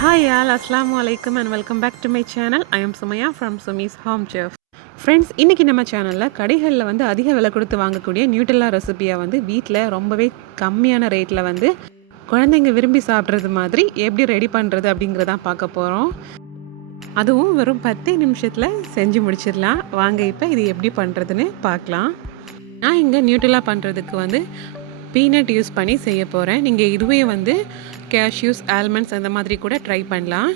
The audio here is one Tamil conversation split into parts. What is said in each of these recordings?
Hi all, Assalamu alaikum and welcome back to my channel. I am Sumaya from Sumi's Home Chef. Friends, இன்றைக்கி நம்ம சேனலில் கடைகளில் அதிக விலை கொடுத்து வாங்கக்கூடிய நியூட்டெல்லா ரெசிபியை வீட்டில் ரொம்பவே கம்மியான ரேட்டில் குழந்தைங்க விரும்பி சாப்பிட்றது மாதிரி எப்படி ரெடி பண்ணுறது அப்படிங்கிறதான் பார்க்க போகிறோம். அதுவும் வெறும் 10 நிமிஷத்தில் செஞ்சு முடிச்சிடலாம். வாங்க இப்போ இது எப்படி பண்ணுறதுன்னு பார்க்கலாம். நான் இங்கே நியூட்டெல்லா பண்ணுறதுக்கு பீனட் யூஸ் பண்ணி செய்ய போகிறேன். நீங்கள் இதுவே கேஷ்யூஸ், ஆல்மண்ட்ஸ் அந்த மாதிரி கூட ட்ரை பண்ணலாம்.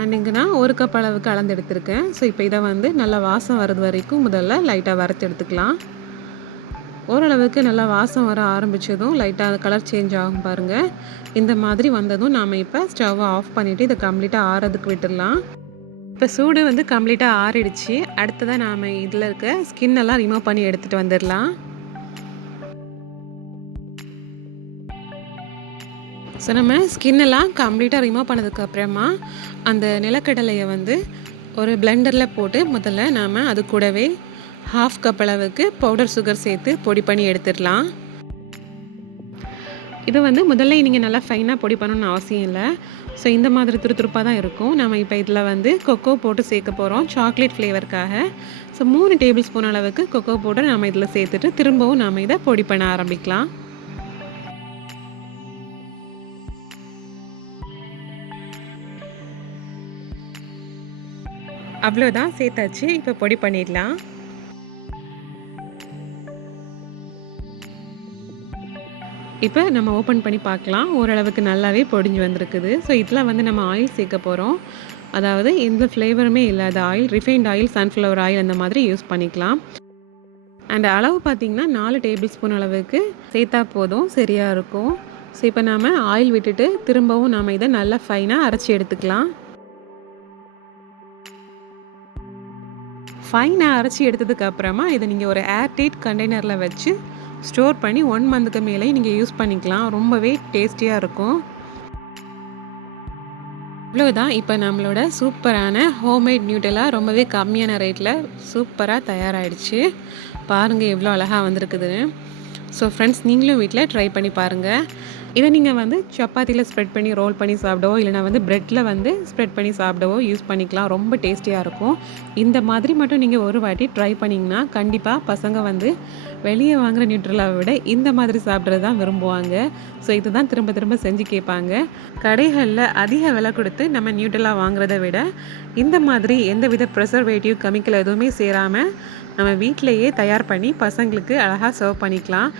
அண்ட் இங்கே நான் 1 கப் அளவுக்கு அளந்து எடுத்திருக்கேன். ஸோ இப்போ இதை நல்லா வாசம் வர்றது வரைக்கும் முதல்ல லைட்டாக வறுத்து எடுத்துக்கலாம். ஓரளவுக்கு நல்லா வாசம் வர ஆரம்பித்ததும் லைட்டாக கலர் சேஞ்ச் ஆகும் பாருங்கள். இந்த மாதிரி வந்ததும் நாம் இப்போ ஸ்டவ்வை ஆஃப் பண்ணிவிட்டு இதை கம்ப்ளீட்டாக ஆறதுக்கு விட்டுடலாம். இப்போ சூடு கம்ப்ளீட்டாக ஆறிடுச்சு. அடுத்ததாக நாம் இதில் இருக்க ஸ்கின்னெல்லாம் ரிமூவ் பண்ணி எடுத்துகிட்டு வந்துடலாம். ஸோ நம்ம ஸ்கின்னெல்லாம் கம்ப்ளீட்டாக ரிமூவ் பண்ணதுக்கப்புறமா அந்த நிலக்கடலையை ஒரு பிளெண்டரில் போட்டு முதல்ல நாம் அது கூடவே 1/2 கப் அளவுக்கு பவுடர் சுகர் சேர்த்து பொடி பண்ணி எடுத்துடலாம். இது முதல்ல நீங்கள் நல்லா ஃபைனாக பொடி பண்ணணும்னு அவசியம் இல்லை. ஸோ இந்த மாதிரி துருதுருப்பாக தான் இருக்கும். நம்ம இப்போ இதில் கொக்கோ போட்டு சேர்க்க போகிறோம் சாக்லேட் ஃப்ளேவருக்காக. ஸோ 3 டேபிள் ஸ்பூன் அளவுக்கு கொக்கோ பவுடர் நம்ம இதில் சேர்த்துட்டு திரும்பவும் நாம் இதை பொடி பண்ண ஆரம்பிக்கலாம். அவ்வளோதான், சேர்த்தாச்சு. இப்போ பொடி பண்ணிடலாம். இப்போ நம்ம ஓப்பன் பண்ணி பார்க்கலாம். ஓரளவுக்கு நல்லாவே பொடிஞ்சு வந்திருக்குது. ஸோ இதில் நம்ம ஆயில் சேர்க்க போகிறோம். அதாவது எந்த ஃப்ளேவருமே இல்லாத oil, refined oil, sunflower oil அந்த மாதிரி யூஸ் பண்ணிக்கலாம். அண்ட் அளவு பார்த்திங்கன்னா 4 டேபிள் ஸ்பூன் அளவுக்கு சேர்த்தா போதும், சரியாக இருக்கும். ஸோ இப்போ நாம் ஆயில் விட்டுட்டு திரும்பவும் நாம் இதை நல்லா ஃபைனாக அரைச்சி எடுத்துக்கலாம். ஃபைனாக அரைச்சி எடுத்ததுக்கப்புறமா இதை நீங்கள் ஒரு ஏர்டைட் கண்டெய்னரில் வச்சு ஸ்டோர் பண்ணி 1 மந்த்துக்கு மேலே நீங்கள் யூஸ் பண்ணிக்கலாம். ரொம்பவே டேஸ்டியாக இருக்கும். இவ்வளோதான், இப்போ நம்மளோட சூப்பரான ஹோம்மேட் நியூட்டெல்லா ரொம்பவே கம்மியான ரேட்டில் சூப்பராக தயாராகிடுச்சு. பாருங்கள் எவ்வளோ அழகாக வந்திருக்குதுன்னு. ஸோ ஃப்ரெண்ட்ஸ், நீங்களும் வீட்டில் ட்ரை பண்ணி பாருங்கள். இதை நீங்கள் சப்பாத்தியில் ஸ்ப்ரெட் பண்ணி ரோல் பண்ணி சாப்பிடவோ இல்லைனா ப்ரெட்டில் ஸ்ப்ரெட் பண்ணி சாப்பிடவோ யூஸ் பண்ணிக்கலாம். ரொம்ப டேஸ்டியாக இருக்கும். இந்த மாதிரி மட்டும் நீங்கள் ஒரு வாட்டி ட்ரை பண்ணிங்கன்னா கண்டிப்பாக பசங்க வெளியே வாங்குகிற நியூட்ரெல்லாவை விட இந்த மாதிரி சாப்பிட்றது தான் விரும்புவாங்க. ஸோ இதுதான் திரும்ப திரும்ப செஞ்சு கேட்பாங்க. கடைகளில் அதிக விலை கொடுத்து நம்ம நியூட்ரெல்லா வாங்குறத விட இந்த மாதிரி எந்தவித ப்ரிசர்வேட்டிவ், கெமிக்கல் எதுவுமே சேராமல் நம்ம வீட்டிலையே தயார் பண்ணி பசங்களுக்கு அழகாக சர்வ் பண்ணிக்கலாம்.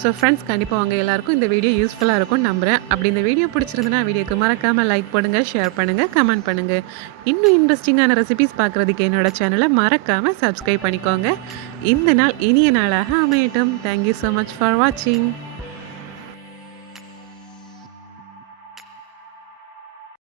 ஸோ ஃப்ரெண்ட்ஸ், கண்டிப்பாக அவங்க எல்லாருக்கும் இந்த வீடியோ யூஸ்ஃபுல்லாக இருக்கும்னு நம்புகிறேன். அப்படி இந்த வீடியோ பிடிச்சிருந்தனா வீடியோக்கு மறக்காமல் லைக் பண்ணுங்கள், ஷேர் பண்ணுங்கள், கமெண்ட் பண்ணுங்கள். இன்னும் இன்ட்ரெஸ்டிங்கான ரெசிபிஸ் பார்க்குறதுக்கு என்னோட சேனலை மறக்காமல் சப்ஸ்கிரைப் பண்ணிக்கோங்க. இந்த நாள் இனிய நாளாக அமையட்டும். தேங்க்யூ ஸோ மச் ஃபார் வாட்சிங்.